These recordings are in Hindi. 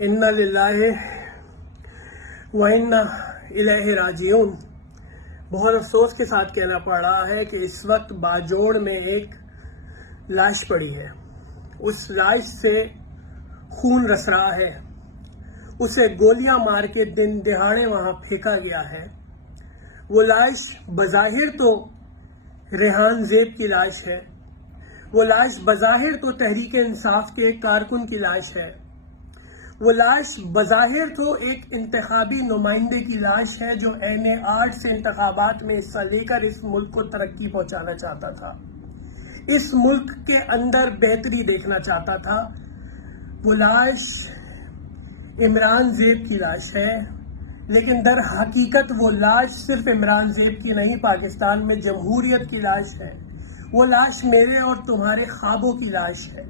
इन्ना लिल्लाहि व इन्ना इलैहि राजिऊन। बहुत अफसोस के साथ कहना पड़ रहा है कि इस वक्त बाजोड़ में एक लाश पड़ी है। उस लाश से खून रस रहा है। उसे गोलियां मार के दिन दिहाड़े वहां फेंका गया है। वो लाश बज़ाहिर तो रेहान ज़ेब की लाश है। वो लाश बज़ाहिर तो तहरीक इंसाफ के एक कारकुन की लाश है। वो लाश बज़ाहिर तो एक इंतखाबी नुमाइंदे की लाश है जो NA8 से इंतखाबात में हिस्सा लेकर इस मुल्क को तरक्की पहुंचाना चाहता था, इस मुल्क के अंदर बेहतरी देखना चाहता था। वो लाश इमरान ज़ेब की लाश है, लेकिन दर हकीकत वो लाश सिर्फ इमरान ज़ेब की नहीं, पाकिस्तान में जमहूरियत की लाश है। वो लाश मेरे और तुम्हारे ख्वाबों की लाश है।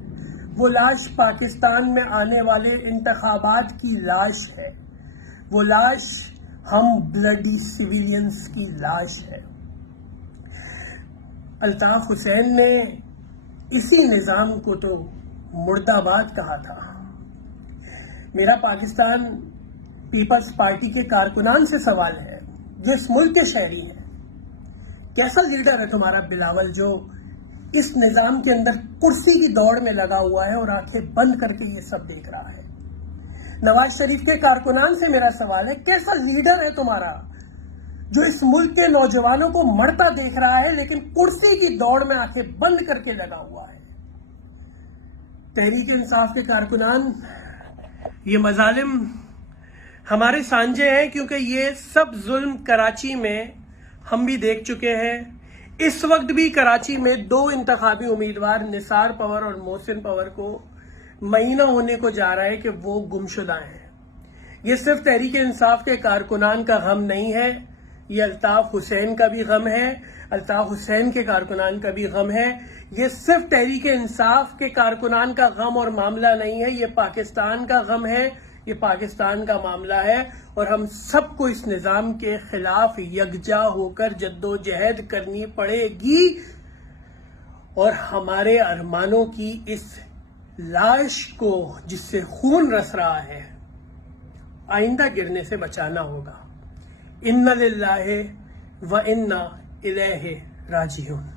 वो लाश पाकिस्तान में आने वाले इंतखाबात की लाश है। वो लाश हम ब्लडी सिविलियंस की लाश है। अल्ताफ हुसैन ने इसी निज़ाम को तो मुर्दाबाद कहा था। मेरा पाकिस्तान पीपल्स पार्टी के कारकुनान से सवाल है, जो इस मुल्क के शहरी हैं, कैसा लीडर है तुम्हारा बिलावल जो इस निज़ाम के अंदर कुर्सी की दौड़ में लगा हुआ है और आंखें बंद करके ये सब देख रहा है। नवाज शरीफ के कारकुनान से मेरा सवाल है, कैसा लीडर है तुम्हारा जो इस मुल्क के नौजवानों को मरता देख रहा है लेकिन कुर्सी की दौड़ में आंखें बंद करके लगा हुआ है। तहरीक इंसाफ के कारकुनान, ये मजालिम हमारे सांझे हैं, क्योंकि ये सब जुल्म कराची में हम भी देख चुके हैं। इस वक्त भी कराची में दो इंतखाबी उम्मीदवार निसार पवर और मोहसिन पवर को महीना होने को जा रहा है कि वो गुमशुदा हैं। ये सिर्फ तहरीक इंसाफ के कारकुनान का गम नहीं है, ये अल्ताफ हुसैन का भी गम है, अल्ताफ हुसैन के कारकुनान का भी गम है। ये सिर्फ तहरीक इंसाफ के कारकुनान का गम और मामला नहीं है, ये पाकिस्तान का गम है, ये पाकिस्तान का मामला है। और हम सबको इस निज़ाम के खिलाफ यकजा होकर जद्दोजहद करनी पड़ेगी और हमारे अरमानों की इस लाश को, जिससे खून रस रहा है, आइंदा गिरने से बचाना होगा। इन्ना लिल्लाहि व इन्ना इलैहि राजिऊन।